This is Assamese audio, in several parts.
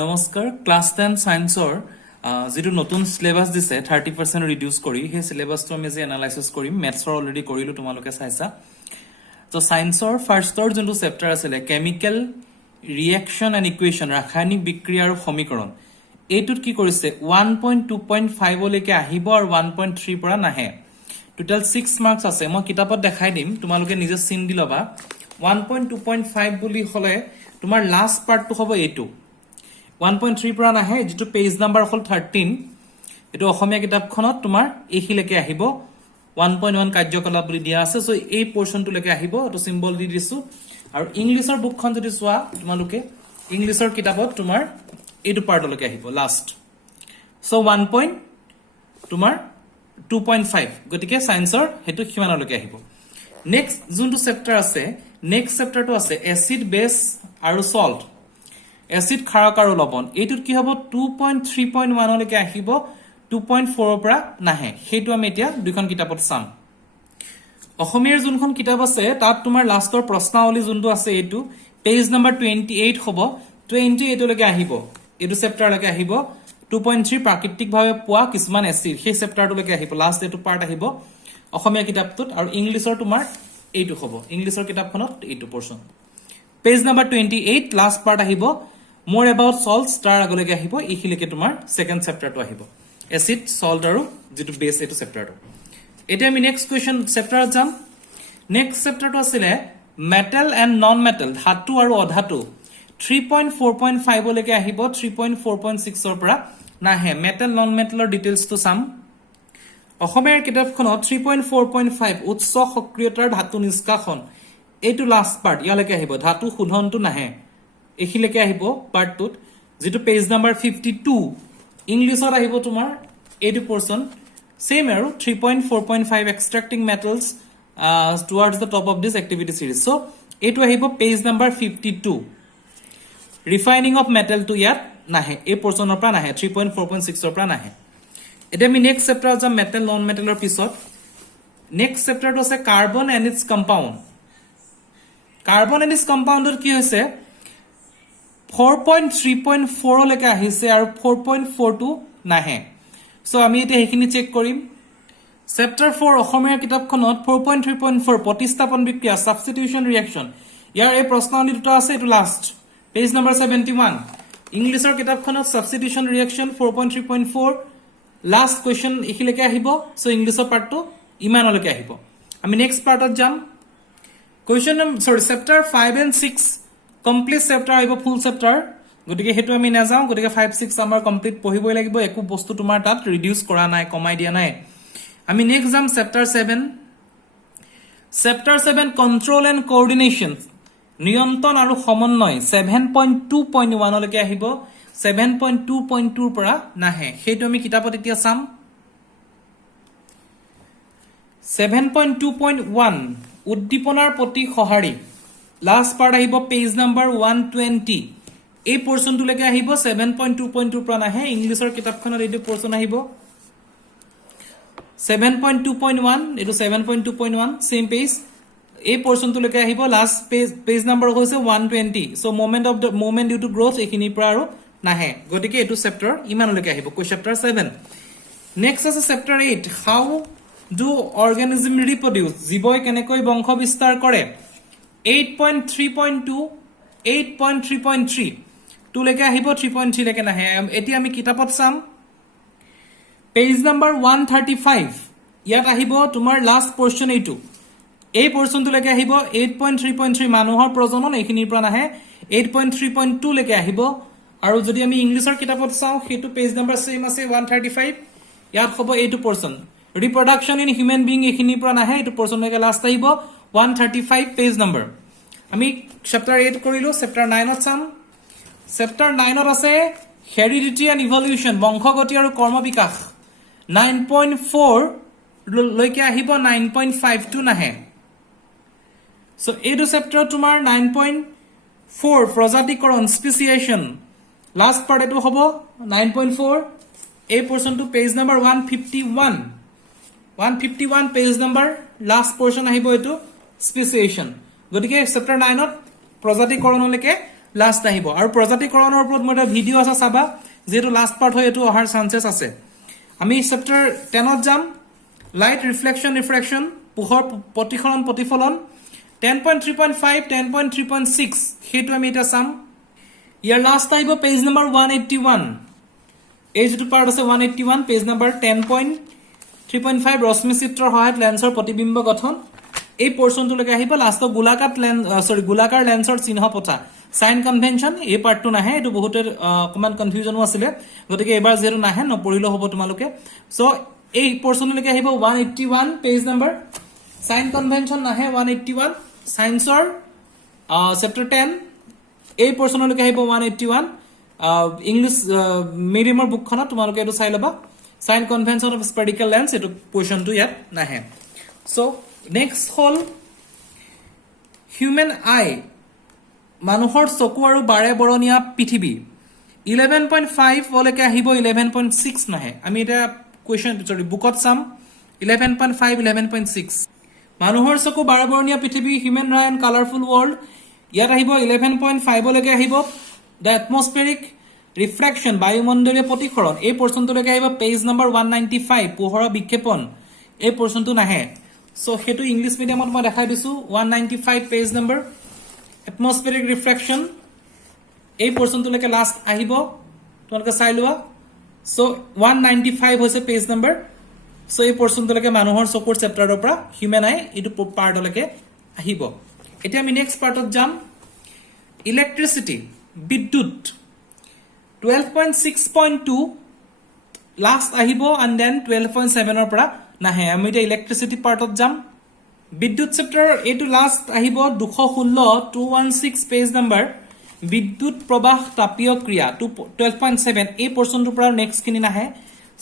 নমস্কাৰ ক্লাস 10 সায়েন্সৰ যেটো নতুন সিলেবাস দিছে 30% ৰিডিউস কৰি হে সিলেবাসটো আমি যে এনালাইসিস কৰিম ম্যাথছৰ অলৰেডি কৰিলো তোমালোকে চাইছা তো সায়েন্সৰ ফাৰ্ষ্টৰ যোনটো চেপ্টাৰ আছিল কেমিক্যাল ৰিঅ্যাকশন এণ্ড ইকুৱেশন ৰাসায়নিক বিক্ৰিয়া আৰু সমীকৰণ এইটোত কি কৰিছে 1.2.5 লৈকে আহিব আৰু 1.3 পৰা নাহে টোটাল 6 মাৰ্কস আছে মই কিতাপত দেখাই দিম তোমালোকে নিজে চিন দি লবা 1.2.5 বুলি হলে তোমাৰ লাষ্ট পাৰ্টটো হ'ব এইটো 1.3 পৰা নাহে যেটো পেজ নাম্বাৰ হল 13 এটো অসমীয়া কিতাপখনত তোমাৰ এইখিলৈকে আহিব 1.1 কাৰ্যকলাপ বুলি দিয়া আছে সো এই পোৰশনটো লৈকে আহিব তো সিম্বল দি দিছো আৰু ইংলিছৰ বুকখন যদি চোৱা তোমালোকে ইংলিছৰ কিতাপত তোমাৰ এইটো পাৰ্টলৈকে আহিব লাষ্ট সো 1. তোমাৰ 2.5 গতিকে সায়েন্সৰ হেতু কিমানলৈকে আহিব নেক্সট যোনটো চেপ্টাৰ আছে নেক্সট চেপ্টাৰটো আছে এসিড বেস আৰু সল্ট এসিড ক্ষাৰক আৰু লবণ এইটোত কি হ'ব 2.3.1 লৈকে আহিব 2.4 পৰা নাহে হেতু আমি এতিয়া দুখন কিতাপত চাম অসমীয়াৰ যোনখন কিতাপ আছে তাত তোমাৰ লাষ্টৰ প্ৰশ্নাৱলী যোনটো আছে এইটো পেজ নাম্বাৰ 28 হ'ব 28 লৈকে আহিব এইটো চেপ্টাৰ লৈকে আহিব 2.3 প্ৰাকৃতিক ভাৱে পোৱা কিছুমান এসিড সেই চেপ্টাৰটো লৈকে আহিব লাষ্ট এইটো পাৰ্ট আহিব অসমীয়া কিতাপটোত আৰু ইংলিছৰ তোমাৰ এইটো হ'ব ইংলিছৰ কিতাপখনত এইটো portion page number 28 last part আহিব more about salts তাৰ আগলৈকে আহিব ইখিলৈকে তোমাৰ সেকেন্ড চেপ্টাৰটো আহিব এসিড সল্ট আৰু যেটো বেস এটো চেপ্টাৰটো এতিয়া আমি নেক্সট কোৱেশ্চন চেপ্টাৰত যাম নেক্সট চেপ্টাৰটো আছিল মেটাল এণ্ড নন মেটাল ধাতু আৰু অধাতু 3.4.5 লৈকে আহিব 3.4.6 ৰ পৰা নাহে মেটাল নন মেটালৰ ডিটেইলছটো চাম অসমীয়াৰ কিতাপখনত 3.4.5 উচ্চ সক্ৰিয়তাৰ ধাতু নিষ্কাশন এইটো লাষ্ট পাৰ্ট ইয়ালৈকে আহিব ধাতু শোধনটো নাহে এখিলৈকে আহিব পাৰ্টটোত যেটো পেজ নাম্বাৰ 52 ইংলিছত আহিব তোমাৰ এইটো পোৰশন সেম আৰু 3.4.5 extracting metals towards the top of this activity series so এইটো আহিব page number 52 refining of metal to ইয়াত নাহে এই পোৰশনৰ পৰা নাহে 3.4.6 ৰ পৰা নাহে এতিয়া আমি নেক্সট চেপ্টাৰত যাম মেটাল নন মেটালৰ পিছত নেক্সট চেপ্টাৰটো আছে carbon and its compound carbon and its কম্পাউণ্ডত কি হৈছে 4.3.4 লৈকে আহিছে আৰু 4.42 নাহে সো আমি এটা হেখিনি চেক কৰিম চেপ্টাৰ 4 অসমীয়া কিতাপখনত 4.3.4 প্ৰতিস্থাপন বিক্ৰিয়া সাবস্টিটিউশন ৰিঅ্যাকশন ইয়াৰ এই প্ৰশ্নাৱলী দুটা আছে এটো লাষ্ট পেজ নাম্বাৰ 71 ইংলিছৰ কিতাপখনত সাবস্টিটিউশন ৰিঅ্যাকশন 4.3.4 লাষ্ট কোৱেশ্চন ইখিলৈকে আহিব সো ইংলিছৰ পাৰ্টটো ইমানলৈকে আহিব আমি নেক্সট পাৰ্টত যাম question chapter 5 and 6 complete chapter আহিব ফুল চেপ্টাৰ গতিকে হেতু আমি না যাও গতিকে 5 6 আমাৰ কমপ্লিট পঢ়িবই লাগিব একো বস্তু তোমাৰ তাত ৰিডিউস কৰা নাই কমাই দিয়া নাই আমি নেক্সট যাম চেপ্টাৰ 7 কন্ট্ৰোল এণ্ড কোঅৰ্ডিনেশন নিয়ন্ত্ৰণ আৰু সমন্বয় 7.2.1 লৈকে আহিব 7.2.2 পৰা নাহে হেতু আমি কিতাপত এতিয়া চাম 7.2.1 উদ্দীপনাৰ প্ৰতি সহাৰি লাষ্ট পাৰ্ট আহিব পেজ নাম্বাৰ 120 এই পোৰশনটো লৈকে আহিব 7.2.2 পৰা নাহে ইংলিছৰ কিতাপখনত এইটো পোৰশন আহিব 7.2.1 এটো 7.2.1 সেম পেজ এই পোৰশনটো লৈকে আহিব লাষ্ট পেজ নাম্বাৰ হৈছে 120 so moment due to growth এখিনি পৰা আৰু নাহে গতিকে এটো চেপ্টাৰ ইমানলৈকে আহিব চেপ্টাৰ 7 নেক্সট আছে chapter 8 how do organism reproduce জীৱই কেনেকৈ বংশ বিস্তাৰ কৰে 8.3.2 8.3.3 2 লৈকে আহিব 3.3 লৈকে নাহে এতিয়া আমি কিতাপত চাম পেজ নাম্বাৰ 135 ইয়াত আহিব তোমাৰ লাষ্ট পোৰশন এইটো এই পোৰশনটো লৈকে আহিব 8.3.3 মানুহৰ প্ৰজনন এখিনিৰ পৰা নাহে 8.3.2 লৈকে আহিব আৰু যদি আমি ইংলিছৰ কিতাপত চাও হেতু পেজ নাম্বাৰ সেম আছে 135 ইয়াত হ'ব এইটো পোৰশন ৰিপ্ৰডাকশন ইন হিউম্যান বিং এখিনিৰ পৰা নাহে এইটো পোৰশন লৈকে লাষ্ট আহিব 135 পেজ নাম্বাৰ আমি চেপ্টাৰ 8 কৰিলো চেপ্টাৰ 9 ত চাম চেপ্টাৰ 9 ত আছে হেৰিডিটি এণ্ড ইভলিউশন বংশগতি আৰু কৰ্ম বিকাশ 9.4 লৈকে আহিব 9.52 নাহে সো এইটো চেপ্টাৰ তোমাৰ 9.4 প্ৰজাতিকৰণ স্পেচিয়েশন লাষ্ট পাৰ্ট এটো হ'ব 9.4 এই পোৰশনটো page number 151 page number last portion আহিব এটো স্পেচিয়েশন গতিকে চেপ্টাৰ 9 ত প্ৰজাতিকৰণলৈকে লাষ্ট আহিব আৰু প্ৰজাতিকৰণৰ ওপৰত মোৰ এটা ভিডিও আছে চাবা যেটো লাষ্ট পাৰ্ট হয় এটো অহাৰ চান্সেস আছে আমি চেপ্টাৰ 10 ত যাম লাইট ৰিফ্লেকশন ৰিফ্ৰেকশন পোহৰ প্ৰতিফলন প্ৰতিফলন 10.3.5 10.3.6 হেতু আমি এটা চাম ইয়াৰ লাষ্ট আহিব পেজ নম্বৰ 181 এই যেটো পাৰ্ট আছে 181 পেজ নম্বৰ 10.3.5 ৰশ্মি চিত্ৰৰ সহায়ত লেন্সৰ প্ৰতিবিম্ব গঠন এই পোৰশনটো লগে আহিব লাষ্ট গোলাকাৰ লেন্স গোলাকাৰ লেন্সৰ চিহ্ন পথা সাইন কনভেনশন এই পাৰ্টটো নাহে এটো বহুত কমান কনফিউজনো আছিল গতিকে এবাৰ যেটো নাহে নপঢ়িলো হ'ব তোমালোকে সো এই পোৰশন লগে আহিব 181 পেজ নম্বৰ সাইন কনভেনশন নাহে 181 সায়েন্সৰ চেপ্টাৰ 10 এই পোৰশন লগে আহিব 181 ইংলিশ মিডিয়ামৰ বুকখনত তোমালোকে এটো চাই লবা sign convention of spherical lens এটো পোৰশনটো ইয়াত নাহে সো নেক্সট হল হিউম্যান আই মানুহৰ চকু আৰু বাৰে বৰণীয়া পৃথিৱী 11.5 বলৈকে আহিব 11.6 নাহে আমি এটা কোৱেশ্চন বুকত চাম 11.5 11.6 মানুহৰ চকু বাৰে বৰণীয়া পৃথিৱী human eye and colourful world ইয়াত আহিব 11.5 বলৈকে আহিব দ্য এটমস্ফেৰিক ৰিফ্ৰেকশন বায়ুমণ্ডলীয় প্ৰতিসৰণ এই পোৰশনটো লৈকে আহিব পেজ নম্বৰ 195 পোহৰৰ বিক্ষেপণ এই পোৰশনটো নাহে সো হেতু ইংলিশ মিডিয়ামত মই দেখাই দিছো 195 পেজ নম্বৰ এটমস্ফেৰিক ৰিফ্ৰেকশন এই পোৰশনটো লৈকে লাষ্ট আহিব তোমালোকে চাই লোৱা সো 195 হৈছে পেজ নম্বৰ সো এই পোৰশনটো লৈকে মানুহৰ চকুৰ চেপ্টাৰৰ পৰা হিউম্যান আই ইটো পাৰ্টলৈকে আহিব এতিয়া আমি নেক্সট পাৰ্টত যাম ইলেক্ট্ৰিসিটি বিদ্যুৎ 12.6.2 লাষ্ট আহিব এন্ড দেন 12.7 ৰ পৰা নাহে আমি এটা ইলেক্ট্ৰিসিটি পাৰ্টত যাম বিদ্যুৎ চেপ্টাৰ এটো লাষ্ট আহিব 216 পেজ নম্বৰ বিদ্যুৎ প্ৰবাহ তাপীয় ক্ৰিয়া 12.7 এই পোৰশনটোৰ পৰা নেক্সট কিনি নাহে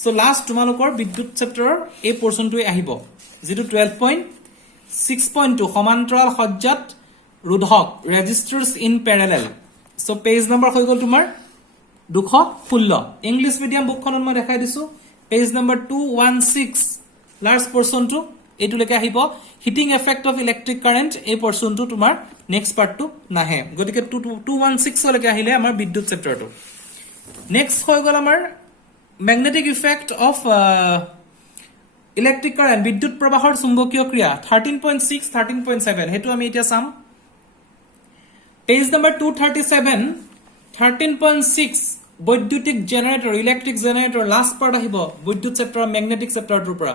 সো লাষ্ট তোমালোকৰ বিদ্যুৎ চেপ্টাৰৰ এই পোৰশনটোই আহিব যেটো 12.6.2 সমান্তৰাল সজ্জাত ৰোধক ৰেজিস্টাৰ্স ইন প্যাৰালেল সো পেজ নম্বৰ হৈ গল তোমাৰ 216 ইংলিশ মিডিয়াম বুকখনত মই দেখাই দিছো পেজ নম্বৰ 216 লাষ্ট পোৰশনটো এটো লেকে আহিব heating effect of electric current এই পোৰশনটো তোমাৰ নেক্সট পাৰ্টটো নাহে গতিকে 216 লৈকে আহিলে আমাৰ বিদ্যুৎ চেপ্টাৰটো নেক্সট হৈ গল আমাৰ magnetic effect of electric current বিদ্যুৎ প্ৰবাহৰ চুম্বকীয় ক্ৰিয়া 13.6 13.7 হেতু আমি এতিয়া চাম পেজ নম্বৰ 237 13.6 বৈদ্যুতিক generator electric generator last part আহিব বিদ্যুৎ চেপ্টাৰ ম্যাগনেটিক চেপ্টাৰটোৰ পৰা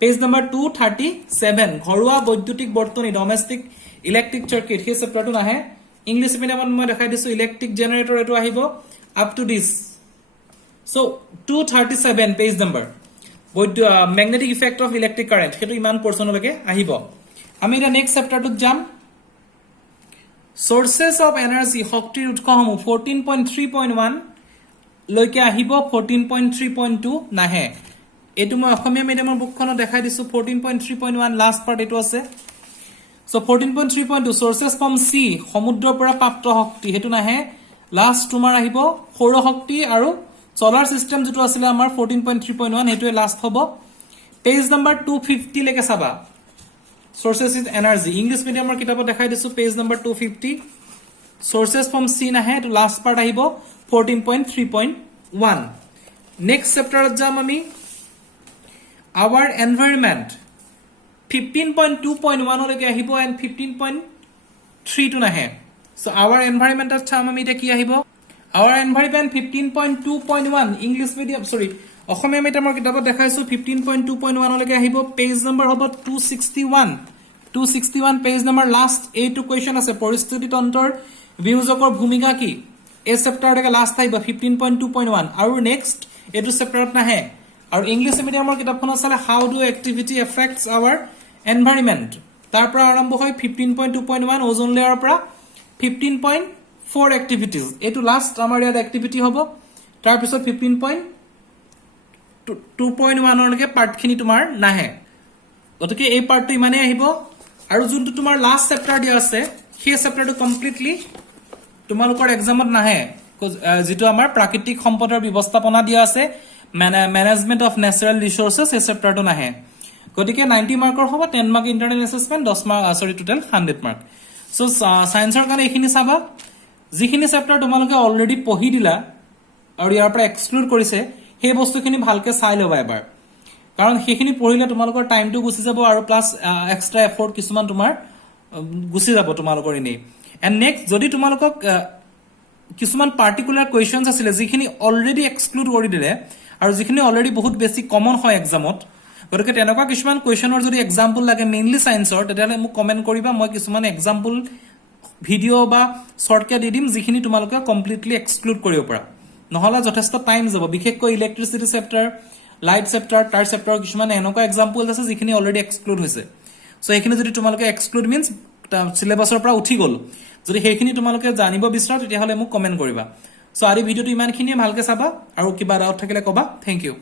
পেজ নম্বৰ 237 ঘৰুৱা বৈদ্যুতিক বৰ্তনী ডমেষ্টিক ইলেক্ট্ৰিক সাৰ্কিট হে চেপ্টাৰটো নাহে ইংলিশ মিডিয়ামত মই দেখাই দিছো ইলেক্ট্ৰিক জেনাৰেটৰ এটো আহিব up to this so 237 page number magnetic effect of electric current হেতু ইমান পোৰশনলৈকে আহিব আমি এটা নেক্সট চেপ্টাৰটোত যাম সোৰ্সেস অফ এনাৰ্জি শক্তিৰ উৎসসমূহ 14.3.1 লৈকে আহিব 14.3.2 নাহে এটো মই অসমীয়া মিডিয়ামৰ বুকখনত দেখাই দিছো 14.3.1 লাষ্ট পাৰ্ট এটো আছে সো 14.3.2 সোৰ্সেস ফ্ৰম সি সমুদ্ৰৰ পৰা প্ৰাপ্ত শক্তি হেতু নাহে লাষ্ট তোমাৰ আহিব সৌৰ শক্তি আৰু সোলাৰ সিস্টেম যেটো আছিল আমাৰ 14.3.1 হেতুৱে লাষ্ট হ'ব পেজ নম্বৰ 250 লৈকে চাবা sources is energy english medium kitabot dekhai disu page number 250 sources from c nahe to last part ahibo 14.3.1 next chapter jam ami our environment 15.2.1 leke ahibo and 15.3 to nahe so our environment at cham ami ta ki ahibo our environment 15.2.1 english medium sorry অসমীয়া মিডিয়ামৰ কিতাপত দেখাইছো 15.2.1 লৈকে আহিব পেজ নম্বৰ হ'ব 261 পেজ নম্বৰ লাষ্ট এইটো কোৱেশ্চন আছে পৰিস্থিতি তন্ত্ৰৰ বিয়োজকৰ ভূমিকা কি এই চেপ্টাৰলৈকে লাষ্ট আহিব 15.2.1 আৰু নেক্সট এইটো চেপ্টাৰত নাহে আৰু ইংলিশ মিডিয়ামৰ কিতাপখন আছে how do activity effects our environment তাৰ পৰা আৰম্ভ হয় 15.2.1 ওজন লেয়াৰৰ পৰা 15.4 এক্টিভিটিজ এইটো লাষ্ট আমাৰ ইয়াত এক্টিভিটি হ'ব তাৰ পিছত 2.1 লৈকে পাৰ্টখিনি তোমাৰ নাহে গতিকে এই পাৰ্টটো ইমানে আহিব আৰু যোনটো তোমাৰ লাষ্ট চেপ্টাৰ দিয়া আছে সেই চেপ্টাৰটো কমপ্লিটলি তোমালোকৰ এক্সামত নাহে যেটো আমাৰ প্ৰাকৃতিক সম্পদৰ ব্যৱস্থাপনা দিয়া আছে ম্যানেজমেন্ট অফ ন্যাচাৰাল ৰিসোৰ্সেস এই চেপ্টাৰটো নাহে গতিকে 90 মাৰ্কৰ হ'ব 10 mark internal assessment 10 mark total 100 mark so সায়েন্সৰ কাৰণে এইখিনি চাবা যিখিনি চেপ্টাৰ তোমালোকে অলৰেডি পঢ়ি দিলা আৰু ইয়াৰ পৰা এক্সক্লুড কৰিছে সেই বস্তুখিনি ভালকে চাই ল'বা এবাৰ, কাৰণ সেইখিনি পঢ়িলে তোমালোকৰ টাইমটো গুচি যাব আৰু প্লাছ এক্সট্ৰা এফৰ্ট কিছুমান তোমাৰ গুচি যাব তোমালোকৰ এনেই। এণ্ড নেক্সট যদি তোমালোকক কিছুমান পাৰ্টিকুলাৰ কুৱেশ্যনছ আছিলে যিখিনি অলৰেডি এক্সক্লুড কৰি দিলে আৰু যিখিনি অলৰেডি বহুত বেছি কমন হয় এক্সামত, গতিকে তেনেকুৱা কিছুমান কুৱেশ্যনৰ যদি এক্সাম্পল লাগে মেইনলি ছায়েন্সৰ, তেতিয়াহ'লে মোক কমেণ্ট কৰিবা, মই কিছুমান এক্সাম্পল ভিডিঅ' বা শ্বৰ্টকে দি দিম যিখিনি তোমালোকে কমপ্লিটলি এক্সক্লুড কৰিব পাৰা, নহ'লে যথেষ্ট টাইম যাব। বিশেষকৈ ইলেক্ট্ৰিচিটি চেপ্টাৰ, লাইট চেপ্টাৰ, তাৰ চেপ্টাৰৰ কিছুমান এনেকুৱা এক্সাম্পল আছে যিখিনি অলৰেডি এক্সক্লুড হৈছে। চ' সেইখিনি যদি তোমালোকে এক্সক্লুড মিনছ চিলেবাছৰ পৰা উঠি গ'ল, যদি সেইখিনি তোমালোকে জানিব বিচাৰা তেতিয়াহ'লে মোক কমেণ্ট কৰিবা। চ' আজি ভিডিঅ'টো ইমানখিনিয়ে, ভালকে চাবা আৰু কিবা ডাউট থাকিলে ক'বা। Thank U.